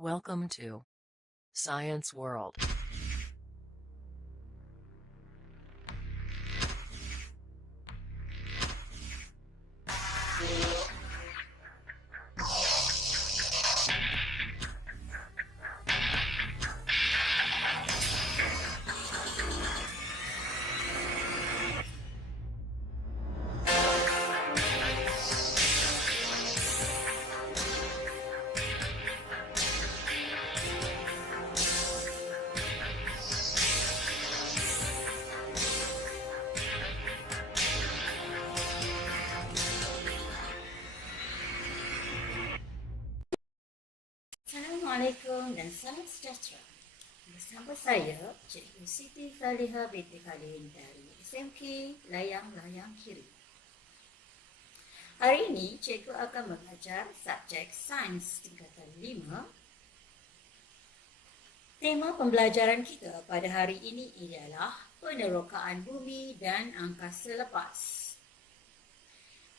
Welcome to Science World. Assalamualaikum dan salam sejahtera. Bersama saya, Cikgu Siti Faliha binti Khalil dari SMK Layang-Layang Kiri. Hari ini, Cikgu akan mengajar subjek Sains tingkatan 5. Tema pembelajaran kita pada hari ini ialah penerokaan bumi dan angkasa lepas.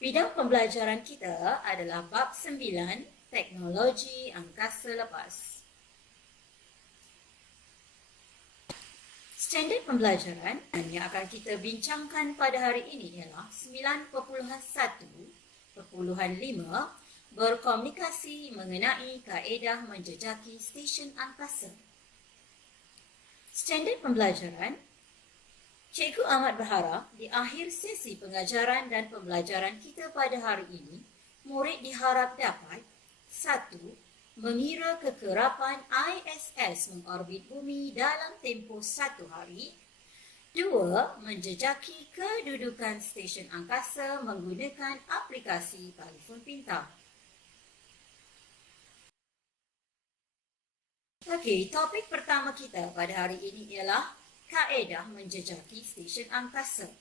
Bidang pembelajaran kita adalah bab 9, teknologi angkasa lepas. Standard pembelajaran yang akan kita bincangkan pada hari ini ialah 9.1.5 berkomunikasi mengenai kaedah menjejaki stesen angkasa. Standard pembelajaran, Cikgu amat berharap di akhir sesi pengajaran dan pembelajaran kita pada hari ini, murid diharap dapat 1. Mengira kekerapan ISS mengorbit bumi dalam tempoh 1 hari. 2. Menjejaki kedudukan stesen angkasa menggunakan aplikasi telefon pintar. Okey, topik pertama kita pada hari ini ialah kaedah menjejaki stesen angkasa.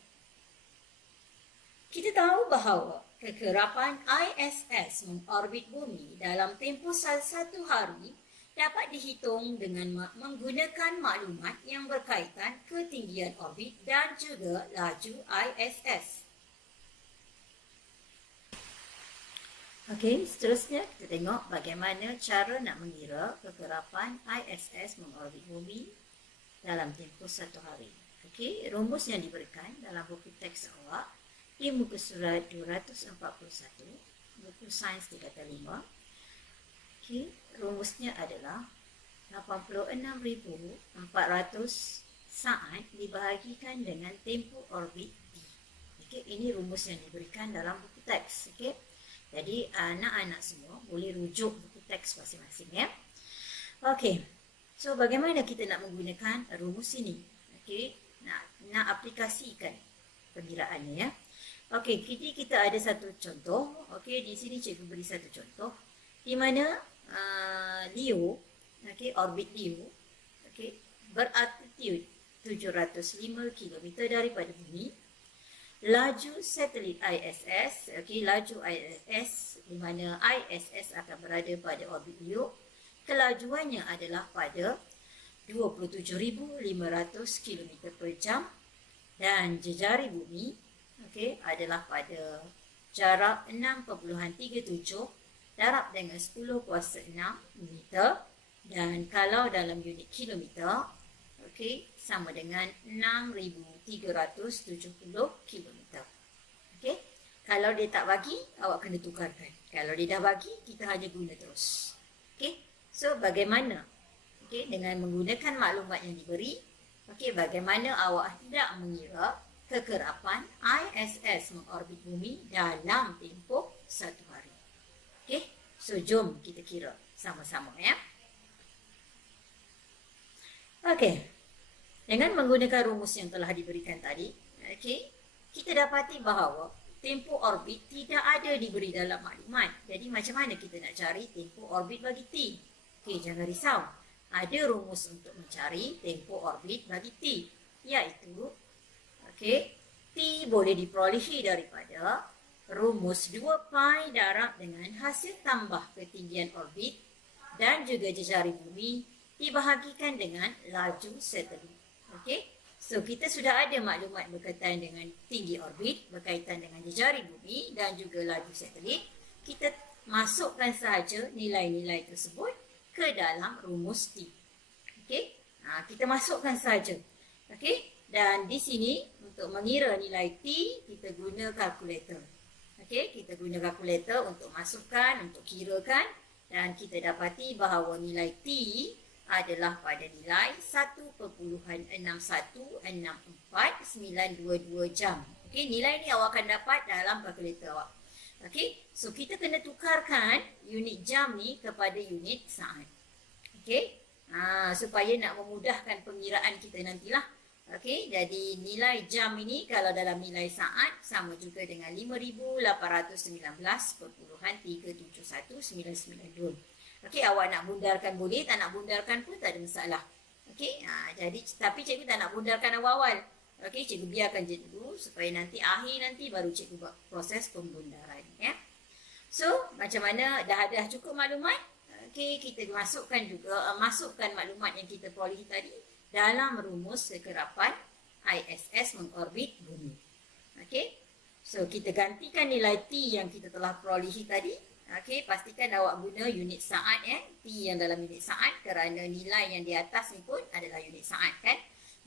Kita tahu bahawa kekerapan ISS mengorbit bumi dalam tempoh 1 hari dapat dihitung dengan menggunakan maklumat yang berkaitan ketinggian orbit dan juga laju ISS. Okey, seterusnya kita tengok bagaimana cara nak mengira kekerapan ISS mengorbit bumi dalam tempoh 1 hari. Okey, rumus yang diberikan dalam buku teks awak di muka surat 241, buku Sains tingkatan 5. Okay, rumusnya adalah 86,400 saat dibahagikan dengan tempoh orbit T. Okay, ini rumus yang diberikan dalam buku teks. Okay. Jadi, anak-anak semua boleh rujuk buku teks masing-masing. Ya. Okay, so bagaimana kita nak menggunakan rumus ini? Okay, nak aplikasikan pengiraannya. Ya. Okey, kita ada satu contoh. Okey, di sini cikgu beri satu contoh di mana Leo, okey, orbit Leo, okey, beraltitude 705 km daripada bumi. Laju satelit ISS, okey, laju ISS di mana ISS akan berada pada orbit Leo, kelajuannya adalah pada 27,500 km per jam dan jejari bumi okey, adalah pada jarak 6.37 darab dengan 10 kuasa 6 meter dan kalau dalam unit kilometer okey, sama dengan 6,370 kilometer. Okey, kalau dia tak bagi, awak kena tukarkan. Kalau dia dah bagi, kita hanya guna terus. Okey, so bagaimana? Okey, dengan menggunakan maklumat yang diberi, okey, bagaimana awak hendak mengira kekerapan ISS mengorbit bumi dalam tempoh 1 hari. Okey, so jom kita kira sama-sama ya. Okey, dengan menggunakan rumus yang telah diberikan tadi, okey, kita dapati bahawa tempoh orbit tidak ada diberi dalam maklumat. Jadi macam mana kita nak cari tempoh orbit bagi T? Okey, jangan risau. Ada rumus untuk mencari tempoh orbit bagi T, iaitu okey, T boleh diperolehi daripada rumus 2 pi darab dengan hasil tambah ketinggian orbit dan juga jejari bumi dibahagikan dengan laju satelit. Okey, so kita sudah ada maklumat berkaitan dengan tinggi orbit, berkaitan dengan jejari bumi dan juga laju satelit. Kita masukkan sahaja nilai-nilai tersebut ke dalam rumus T. Okey, kita masukkan saja. Okey, dan di sini untuk mengira nilai T, kita guna kalkulator. Okey, kita guna kalkulator untuk masukkan, untuk kirakan, dan kita dapati bahawa nilai T adalah pada nilai 1.6164922 jam. Okey, nilai ni awak akan dapat dalam kalkulator awak. Okey, so kita kena tukarkan unit jam ni kepada unit saat. Okey, supaya nak memudahkan pengiraan kita nantilah. Okey, jadi nilai jam ini kalau dalam nilai saat sama juga dengan 5,819.371,992. Okey, awak nak bundarkan boleh, tak nak bundarkan pun tak ada masalah. Okey, jadi tapi cikgu tak nak bundarkan awal-awal. Okey, cikgu biarkan je dulu supaya nanti akhir nanti baru cikgu buat proses pembundaran, ya. So, macam mana dah cukup maklumat? Okey, kita masukkan maklumat yang kita perolehi tadi dalam rumus kekerapan ISS mengorbit bumi. Okey, so kita gantikan nilai T yang kita telah perolehi tadi. Okey, pastikan awak guna unit saat, ya. T yang dalam unit saat kerana nilai yang di atas ni pun adalah unit saat, kan.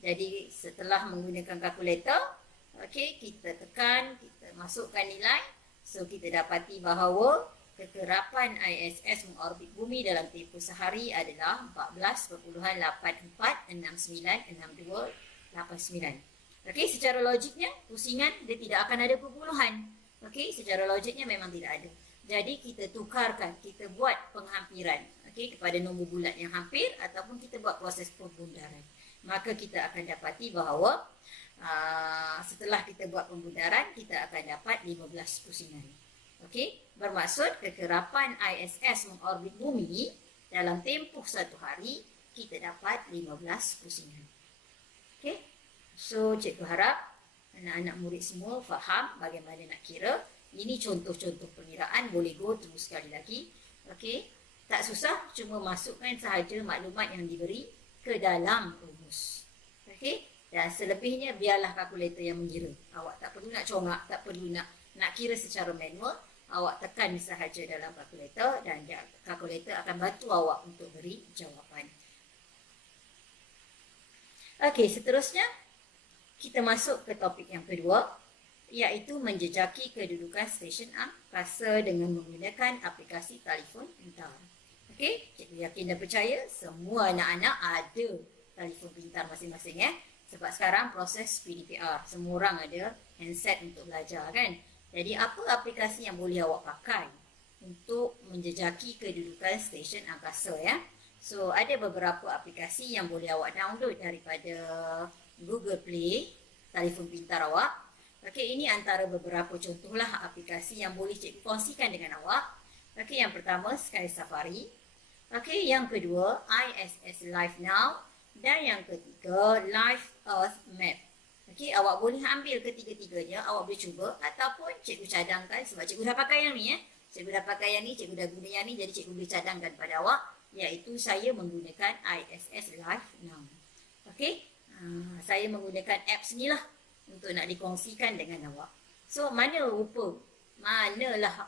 Jadi setelah menggunakan kalkulator, okey, kita tekan, kita masukkan nilai. So kita dapati bahawa kekerapan ISS mengorbit bumi dalam tempoh sehari adalah 14.84696289. Okey, secara logiknya pusingan dia tidak akan ada perpuluhan. Okey, secara logiknya memang tidak ada. Jadi kita tukarkan, kita buat penghampiran, okey, kepada nombor bulat yang hampir ataupun kita buat proses pembundaran. Maka kita akan dapati bahawa setelah kita buat pembundaran, kita akan dapat 15 pusingan. Okey, bermaksud kekerapan ISS mengorbit bumi dalam tempoh satu hari, kita dapat 15 pusingan. Okey, so cikgu harap anak-anak murid semua faham bagaimana nak kira. Ini contoh-contoh pengiraan, boleh go through sekali lagi. Okey, tak susah, cuma masukkan sahaja maklumat yang diberi ke dalam rumus. Okey, dan selebihnya biarlah kalkulator yang mengira. Awak tak perlu nak congak, tak perlu nak kira secara manual. Awak tekan sahaja dalam kalkulator dan kalkulator akan bantu awak untuk beri jawapan. Okey, seterusnya kita masuk ke topik yang kedua, iaitu menjejaki kedudukan stesen angkasa dengan menggunakan aplikasi telefon pintar. Okey, cikgu yakin dan percaya semua anak-anak ada telefon pintar masing-masing, ya. Sebab sekarang proses PDPR, semua orang ada handset untuk belajar, kan. Jadi apa aplikasi yang boleh awak pakai untuk menjejaki kedudukan stesen angkasa, ya. So ada beberapa aplikasi yang boleh awak download daripada Google Play, telefon pintar awak. Okey, ini antara beberapa contohlah aplikasi yang boleh cikgu kongsikan dengan awak. Okey, yang pertama Sky Safari. Okey, yang kedua ISS Live Now dan yang ketiga Live Earth Map. Okey, awak boleh ambil ketiga-tiganya, awak boleh cuba ataupun cikgu cadangkan sebab cikgu dah pakai yang ni, ya. Cikgu dah pakai yang ni, cikgu dah guna yang ni, jadi cikgu boleh cadangkan pada awak, iaitu saya menggunakan ISS Live Now. Okey, saya menggunakan apps ni lah untuk nak dikongsikan dengan awak. So, manalah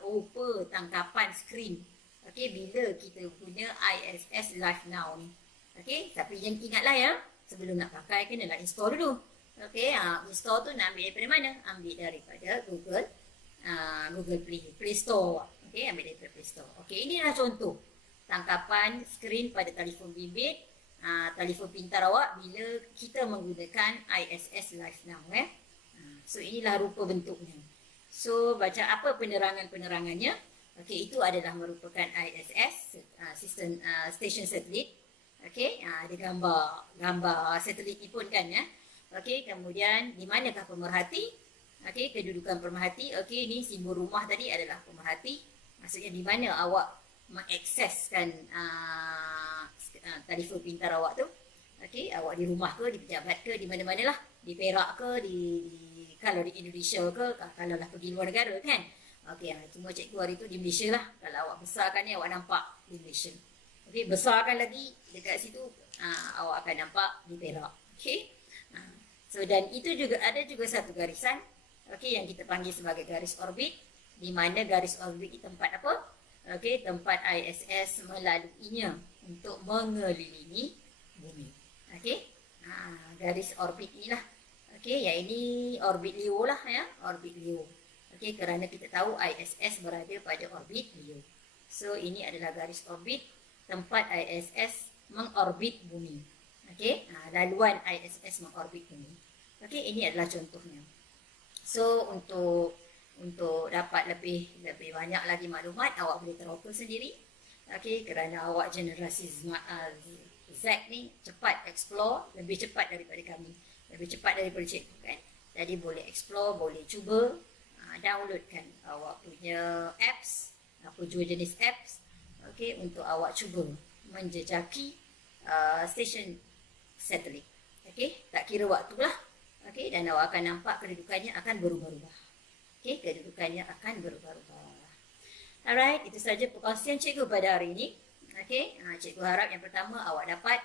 rupa tangkapan skrin. Okey, bila kita guna ISS Live Now ni. Okey, tapi yang ingatlah, ya, sebelum nak pakai kenalah install dulu. Okey, install tu nak ambil daripada mana? Ambil daripada Google Play Store. Okey, ambil daripada Play Store. Okey, inilah contoh tangkapan skrin pada telefon bimbit, telefon pintar awak bila kita menggunakan ISS Live Now, ya. So inilah rupa bentuknya. So baca apa penerangannya? Okey, itu adalah merupakan ISS station satelit. Okey, ada gambar satelit ni pun, kan, ya. Okey, kemudian di manakah pemerhati? Okey, kedudukan pemerhati. Okey, ni simbol rumah tadi adalah pemerhati. Maksudnya di mana awak mengakseskan telefon pintar awak tu. Okey, awak di rumah ke, di pejabat ke, di mana-manalah, di Perak ke, kalau di Indonesia ke, kalau lah pergi luar negara, kan. Okey, cuma cikgu hari tu di Malaysia lah. Kalau awak besarkan ni, awak nampak di Malaysia. Okey, besarkan lagi dekat situ, awak akan nampak di Perak. Okey. So dan itu juga ada satu garisan, okey, yang kita panggil sebagai garis orbit, di mana garis orbit di tempat apa? okey, tempat ISS melaluinya untuk mengelilingi bumi. Okey, garis orbit inilah. Okey, yang ini orbit Leo lah ya, orbit Leo. Okey, kerana kita tahu ISS berada pada orbit Leo. So ini adalah garis orbit tempat ISS mengorbit bumi. Okey, laluan ISS mengorbit bumi. Okey, ini adalah contohnya. So untuk dapat lebih banyak lagi maklumat, awak boleh teroka sendiri. Okey, kerana awak generasi Z ni cepat explore, lebih cepat daripada kami, lebih cepat daripada cikgu kan. Jadi boleh explore, boleh cuba downloadkan awak punya apps, apa jua jenis apps, okey, untuk awak cuba menjejaki stesen satelit. Okey, tak kira waktulah. Okey, dan awak akan nampak kedudukannya akan berubah-ubah. Okey, kedudukannya akan berubah-ubah. Alright, itu saja perkongsian cikgu pada hari ini. Okey, cikgu harap yang pertama awak dapat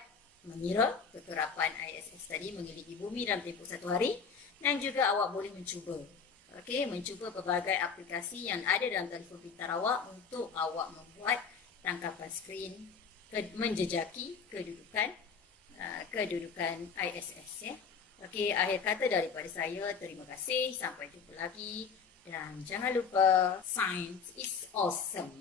mengira kekerapan ISS tadi mengelilingi bumi dalam tempoh 1 hari, dan juga awak boleh mencuba. Okey, mencuba pelbagai aplikasi yang ada dalam telefon pintar awak untuk awak membuat tangkapan skrin menjejaki kedudukan ISS ya. Okey, akhir kata daripada saya, terima kasih, sampai jumpa lagi, dan jangan lupa, science is awesome.